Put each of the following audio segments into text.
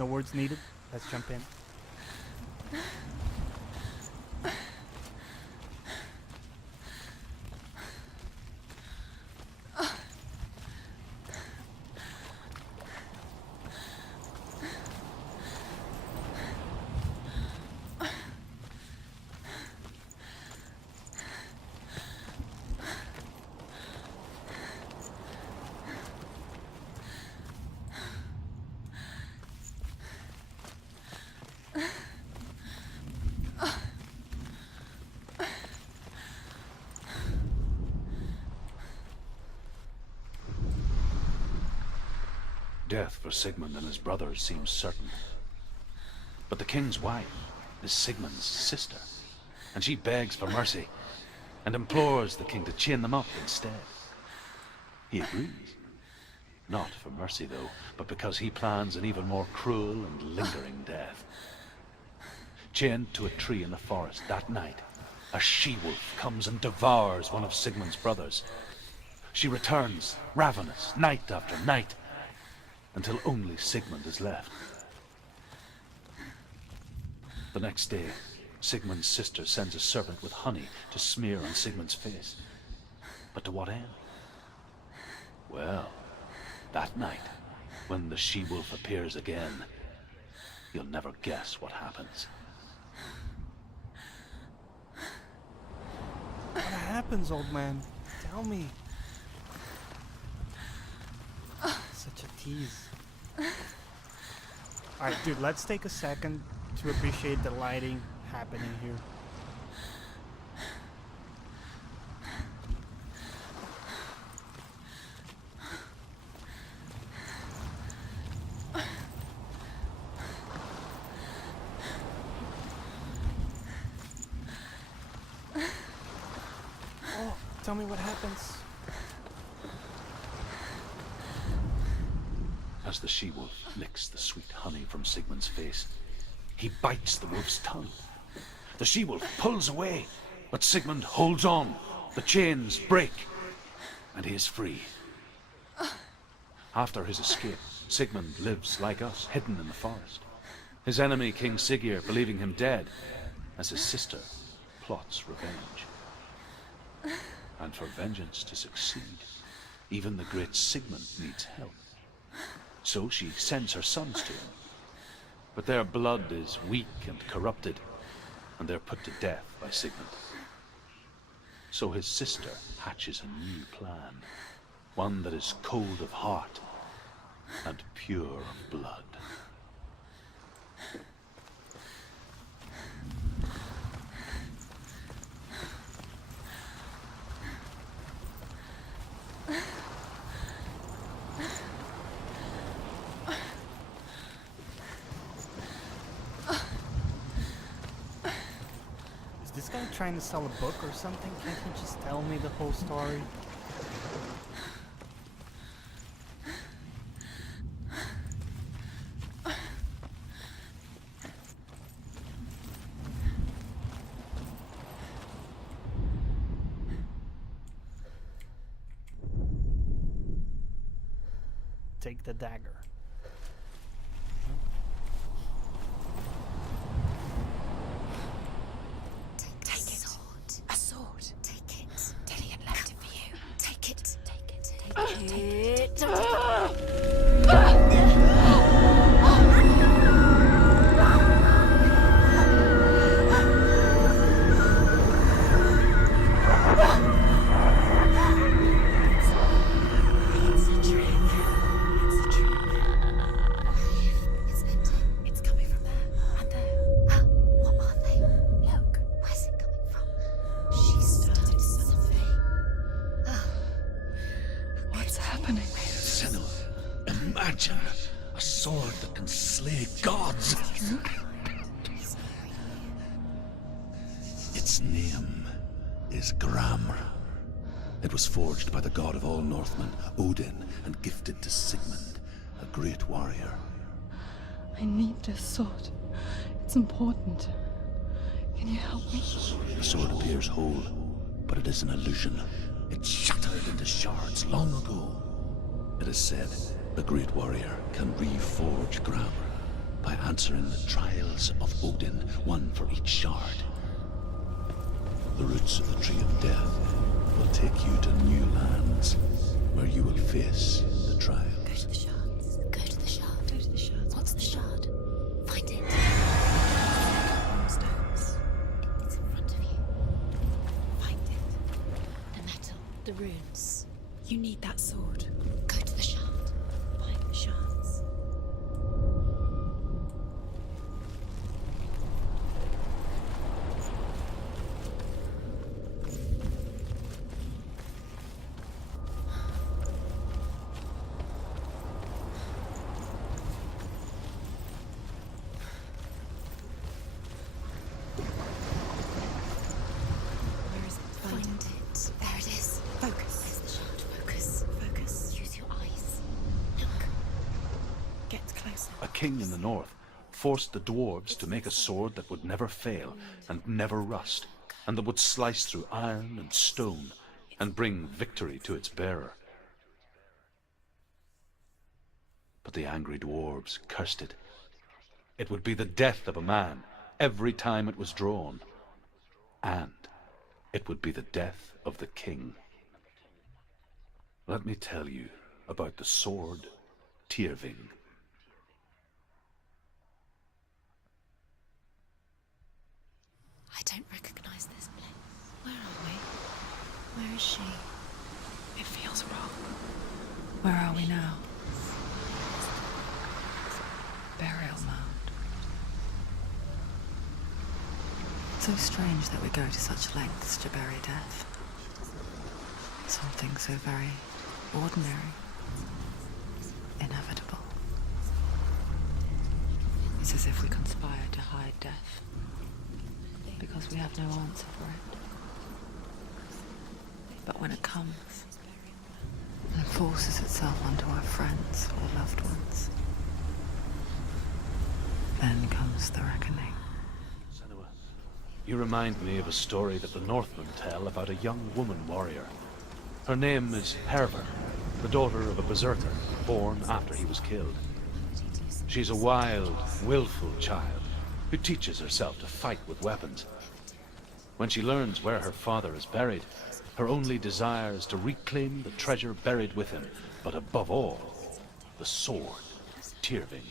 No words needed. Let's jump in. Death for Sigmund and his brothers seems certain. But the king's wife is Sigmund's sister, and she begs for mercy and implores the king to chain them up instead. He agrees. Not for mercy, though, but because he plans an even more cruel and lingering death. Chained to a tree in the forest that night, a she-wolf comes and devours one of Sigmund's brothers. She returns, ravenous, night after night, until only Sigmund is left. The next day, Sigmund's sister sends a servant with honey to smear on Sigmund's face. But to what end? Well, that night, when the she-wolf appears again, you'll never guess what happens. What happens, old man? Tell me. Such a tease. Alright, dude, let's take a second to appreciate the lighting happening here. Oh, tell me what happens. As the she-wolf licks the sweet honey from Sigmund's face, he bites the wolf's tongue. The she-wolf pulls away, but Sigmund holds on. The chains break, and he is free. After his escape, Sigmund lives like us, hidden in the forest. His enemy, King Siggeir, believing him dead, as his sister plots revenge. And for vengeance to succeed, even the great Sigmund needs help. So she sends her sons to him. But their blood is weak and corrupted, and they're put to death by Sigmund. So his sister hatches a new plan, one that is cold of heart and pure of blood. Is this guy trying to sell a book or something? Can't he just tell me the whole story? Take the dagger. Take it. A sword. Take it. Dillian left it for you. Take it. Take it. Take it. Imagine a sword that can slay gods. Its name is Gramr. It was forged by the god of all Northmen, Odin, and gifted to Sigmund, a great warrior. I need this sword. It's important. Can you help me? The sword appears whole, but it is an illusion. It shattered into shards long ago. It is said the great warrior can reforge Gramr, by answering the trials of Odin, one for each shard. The roots of the Tree of Death will take you to new lands, where you will face the trials. Go to the shards. Go to the shard. Go to the shards. What's the shard? Find it. Stones. It's in front of you. Find it. The metal. The runes. You need that sword. Go to the shard. Find the shards. Where is it? Find it. There it is. Focus. Where's the shard? Focus. Focus. Use your eyes. Look. Get closer. A king in the north forced the dwarves to make a sword that would never fail and never rust, and that would slice through iron and stone and bring victory to its bearer. But the angry dwarves cursed it. It would be the death of a man every time it was drawn, and it would be the death of the king. Let me tell you about the sword Tyrving. I don't recognize this place. Where are we? Where is she? It feels wrong. Where are we now? Burial mound. So strange that we go to such lengths to bury death. Something so very ordinary, inevitable. It's as if we conspire to hide death, because we have no answer for it. But when it comes and forces itself onto our friends or loved ones, then comes the reckoning. Senua, you remind me of a story that the Northmen tell about a young woman warrior. Her name is Hervor, the daughter of a berserker, born after he was killed. She's a wild, willful child who teaches herself to fight with weapons. When she learns where her father is buried, her only desire is to reclaim the treasure buried with him, but above all, the sword, Tyrving.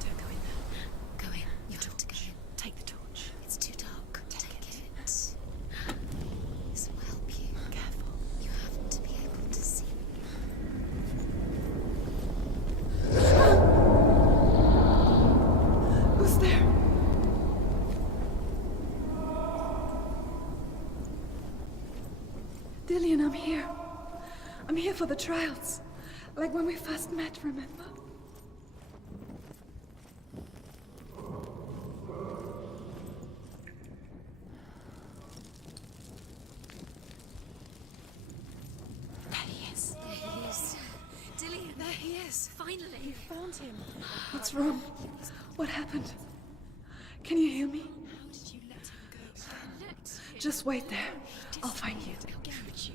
Don't go in there. Go in. You have to go in. Take the torch. It's too dark. Take it. This will help you. Careful. You have to be able to see. Who's there? Dillian, I'm here. I'm here for the trials. Like when we first met, remember? There he is. There he is. Dillian, there he is. Finally. You found him. What's wrong? What happened? Can you hear me? How did you let him go? Let him. Just wait there. I'll find you. He'll get you.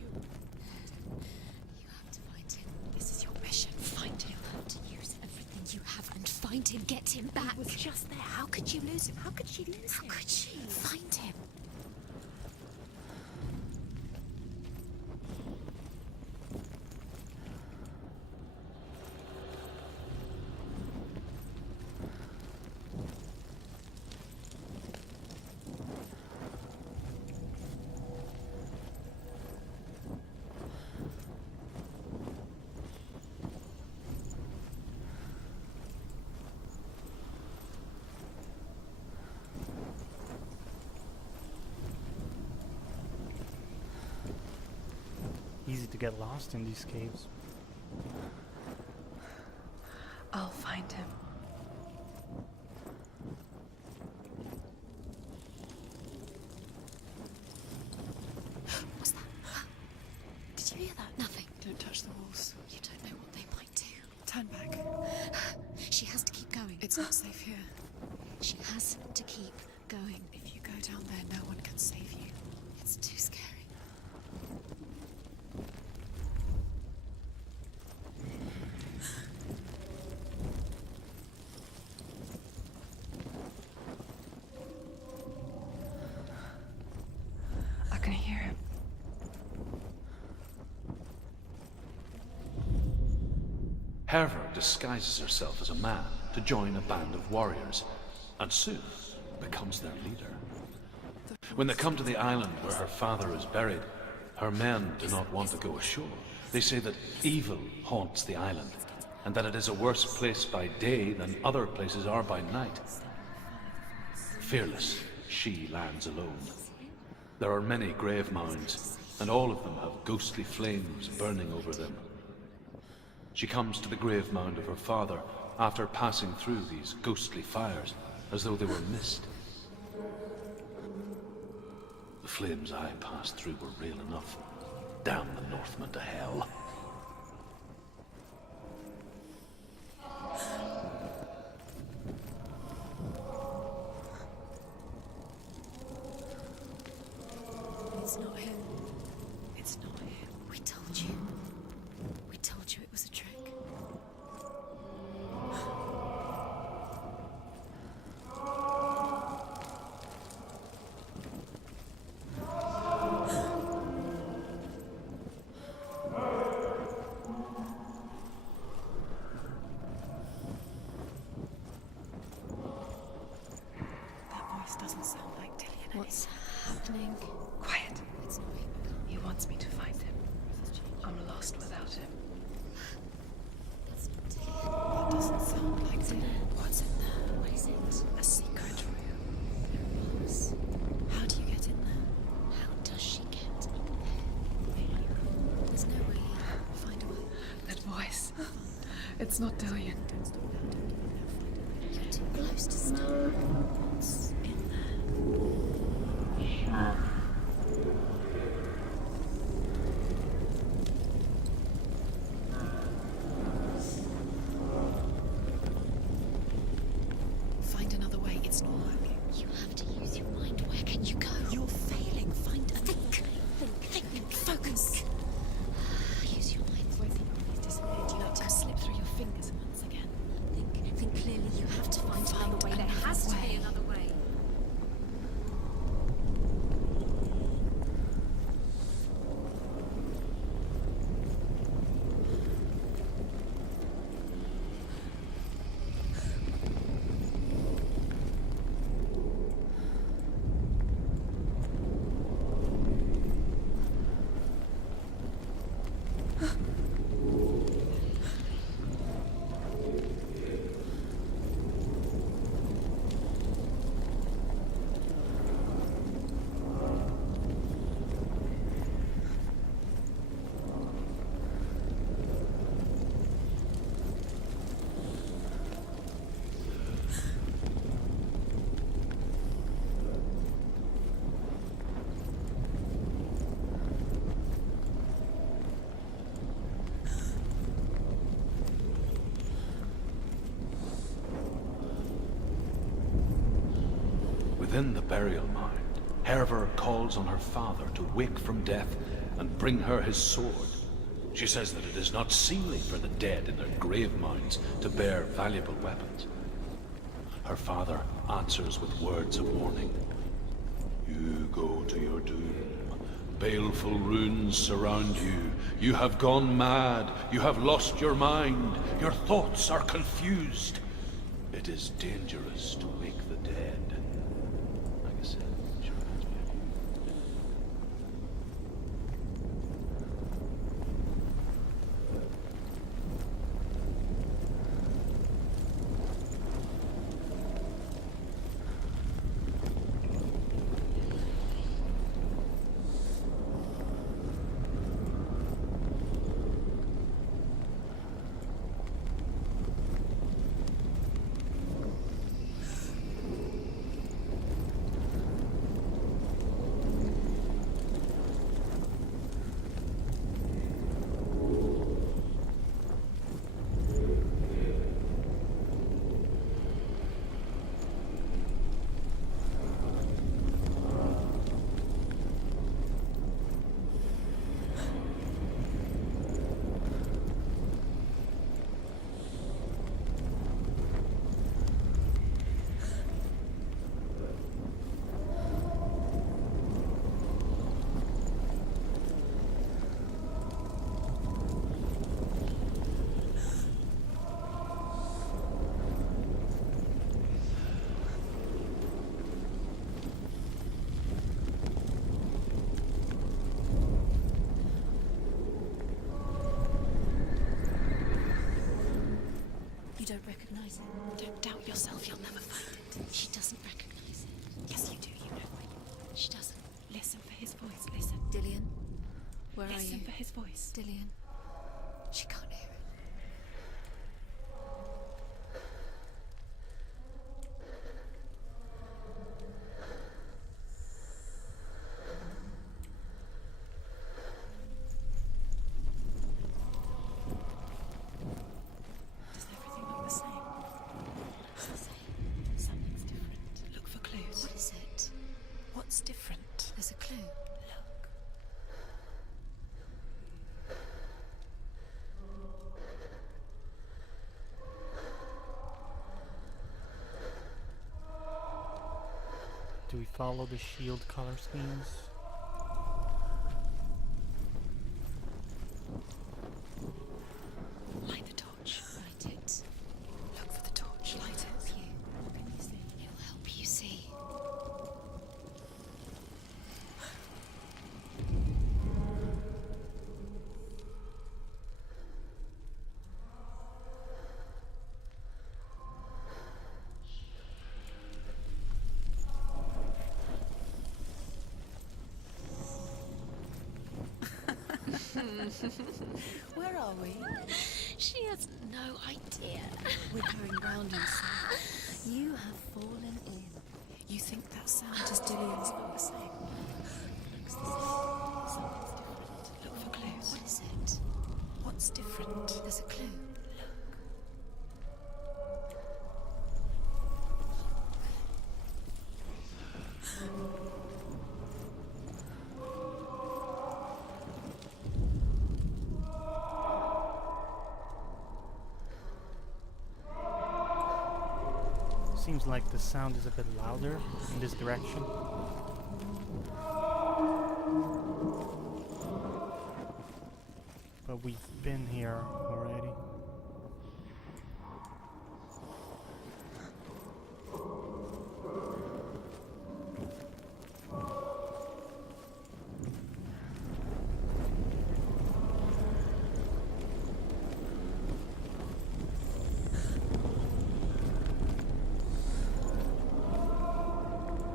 You have to find him. This is your mission. Find him. You have to use everything you have and find him. Get him back. He was just there. How could you lose him? How could she lose him? How could she? Find him. Easy to get lost in these caves. I'll find him. trolls. You don't know what they might do. Turn back. She has to keep going. It's not safe here. She has to keep going. If you go down there, no one can save you. It's too scary. I can hear him. Herva disguises herself as a man to join a band of warriors, and soon becomes their leader. When they come to the island where her father is buried, her men do not want to go ashore. They say that evil haunts the island, and that it is a worse place by day than other places are by night. Fearless, she lands alone. There are many grave mounds, and all of them have ghostly flames burning over them. She comes to the grave mound of her father after passing through these ghostly fires, as though they were mist. The flames I passed through were real enough. Damn the Northmen to hell. It's not him. It's not him. We told you. We told you it was a trick. That voice doesn't sound like Dillian. What's happening? Quiet. It's not him. He wants me to find him. I'm lost without him. It's not Dillian. That doesn't sound like Dillian. What's in there? What is it? A secret. Yes. How do you get in there? How does she get in there? There's no way. Find a way. That voice. It's not Dillian. Don't stop now. Don't do it now. Find a way. You're too close to stop. What's in there? Find another way. It's not working. You have to use your mind. Where can you go? You're failing. Find a Think. Think. Focus. Use your mind. Where's he gone? He's disappeared. You let him slip through your fingers once again. Think clearly. You have to find another way. There has to be another way. Within the burial mound, Herva calls on her father to wake from death and bring her his sword. She says that it is not seemly for the dead in their grave mounds to bear valuable weapons. Her father answers with words of warning. You go to your doom. Baleful runes surround you. You have gone mad. You have lost your mind. Your thoughts are confused. It is dangerous to wake the dead. Like I said, she reminds me of you. You don't recognize it? Don't doubt yourself, you'll never find it. She doesn't recognize it. Yes, you do, you know. She doesn't. Listen for his voice, listen. Dillian, where are Listen you? for his voice. Dillian. She can't hear it. Does everything look the same? It's the same. Something's different. Look for clues. What is it? What's different? There's a clue. Look. Do we follow the shield color schemes? Light the torch. Light it. Look for the torch. Light it. What can you see? It'll help you see. Where are we? She has no idea. We're going round inside. You have fallen in. You think that sound is Dillian's voice? Looks the same. Something's different. Look for clues. What is it? What's different? There's a clue. Seems like the sound is a bit louder in this direction. But we've been here already.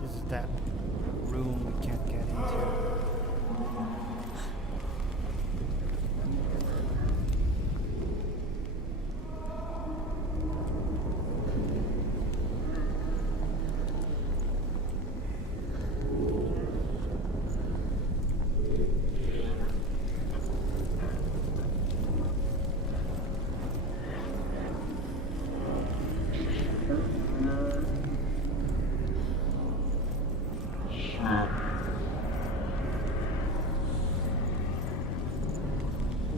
This is that room we can't get into.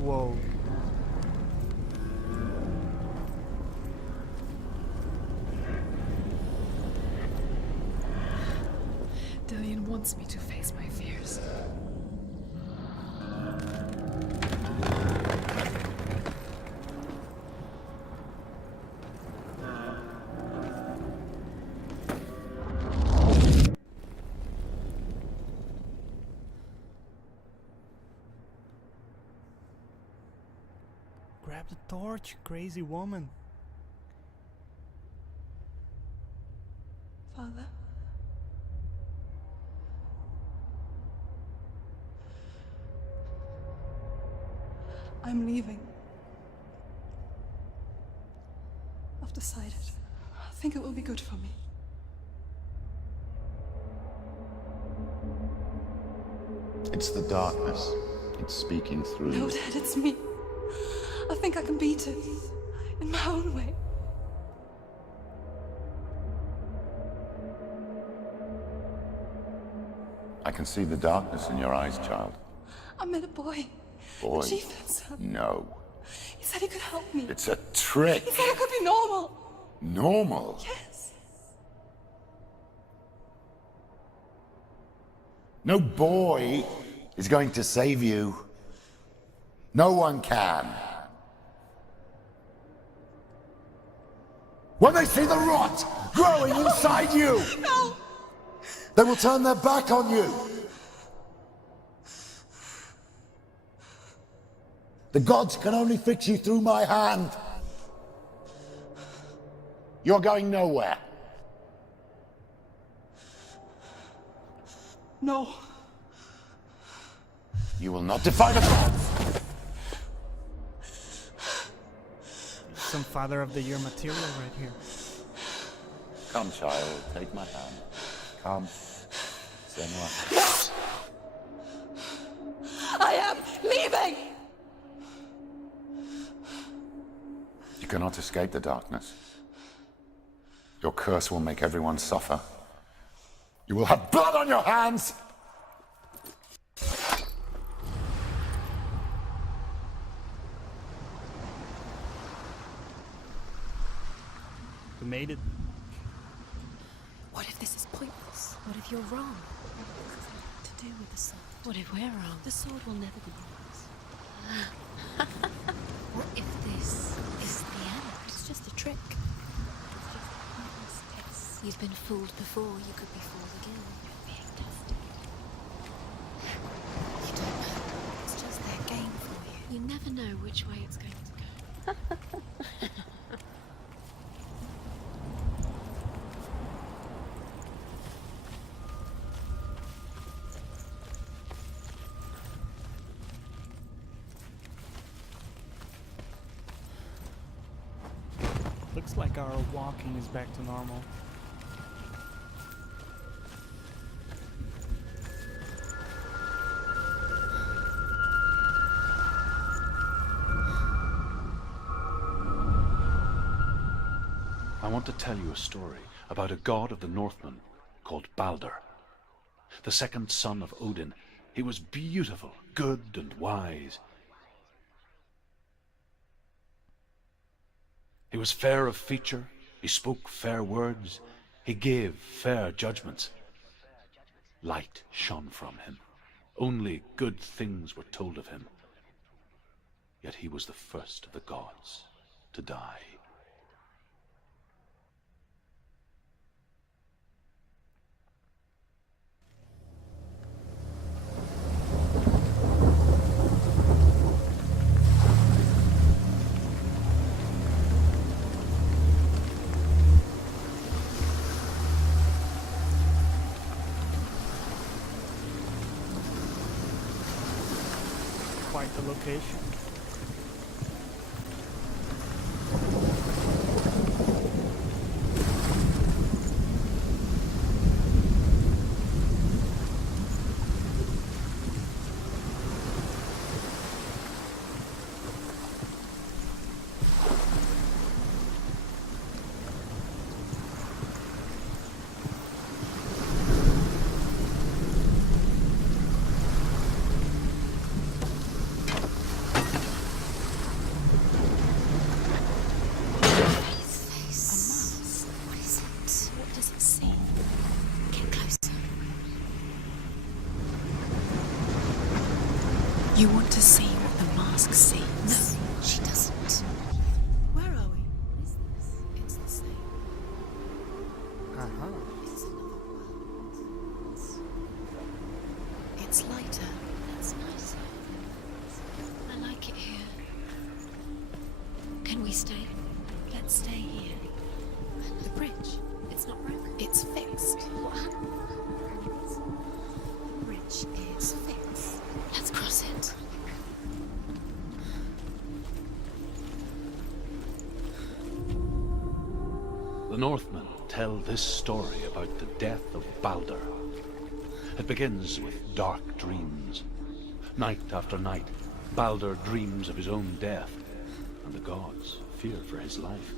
Whoa. Dillian wants me to face my fears. Grab the torch, crazy woman. Father? I'm leaving. I've decided. I think it will be good for me. It's the darkness. It's speaking through No, you. Dad, it's me. I think I can beat it. In my own way. I can see the darkness in your eyes, child. I met a boy. Boy. The chieftain's son. No. He said he could help me. It's a trick. He said I could be normal. Normal. Yes. No boy is going to save you. No one can. When they see the rot growing inside you, No! they will turn their back on you. The gods can only fix you through my hand. You're going nowhere. No. You will not defy the gods! Some Father of the Year material right here. Come, child, take my hand. Come. Senua. I am leaving! You cannot escape the darkness. Your curse will make everyone suffer. You will have blood on your hands! We made it. What if this is pointless? What if you're wrong? To do with the sword. What if we're wrong? The sword will never be yours. What if this is the end? It's just a trick. It's just a pointless test. You've been fooled before. You could be fooled again. You're being tested. You don't know. It's just their game for you. You never know which way it's going to go. Looks like our walking is back to normal. I want to tell you a story about a god of the Northmen called Balder. The second son of Odin. He was beautiful, good, and wise. He was fair of feature, he spoke fair words, he gave fair judgments. Light shone from him. Only good things were told of him. Yet he was the first of the gods to die. Quite the location. You want to see what the mask sees? No, she doesn't. Where are we? What is this? It's the same. It's another world. It's lighter. That's nice. I like it here. Can we stay? Let's stay here. The bridge. It's not broken. It's fixed. What happened? The bridge is fixed. Let's cross it. The Northmen tell this story about the death of Balder. It begins with dark dreams. Night after night, Balder dreams of his own death, and the gods fear for his life.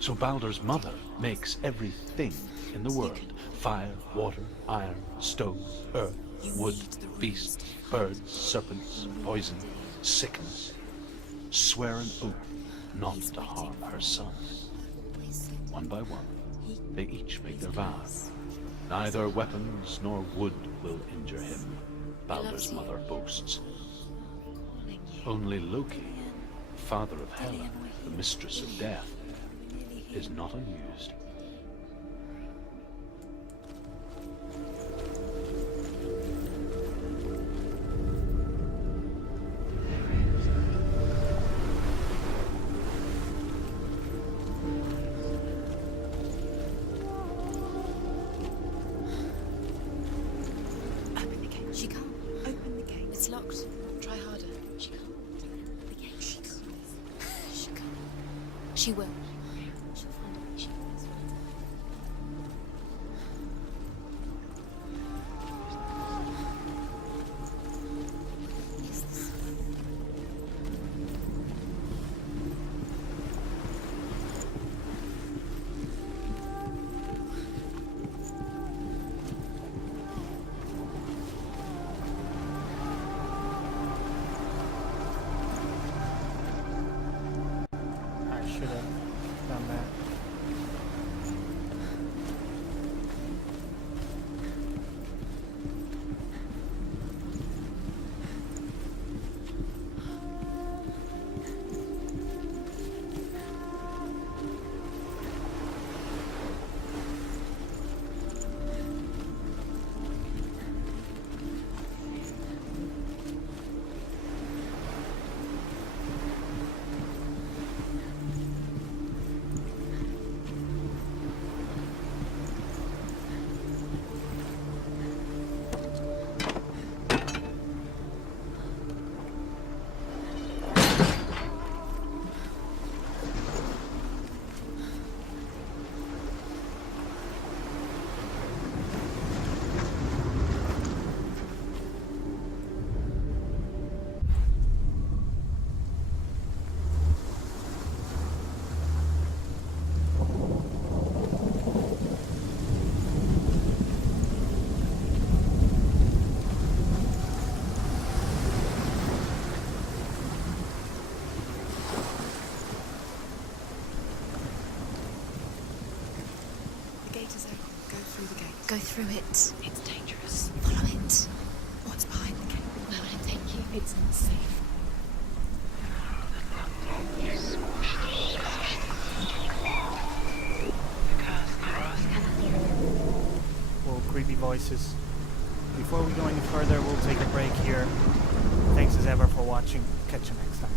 So Balder's mother makes everything in the world: fire, water, iron, stone, earth, wood, beast, birds, serpents, poison, sickness. Swear an oath not to harm her son. One by one, they each make their vows. Neither weapons nor wood will injure him, Balder's mother boasts. Only Loki, father of Hela, the mistress of death, is not amused. She will. She'll find it. She will. Is this... I should have done that. The gate is open. Go through the gate. Go through it. It's dangerous. Follow it. What's behind the gate? Where will it take you? It's not safe. Whoa, creepy voices. Before we go any further, we'll take a break here. Thanks as ever for watching. Catch you next time.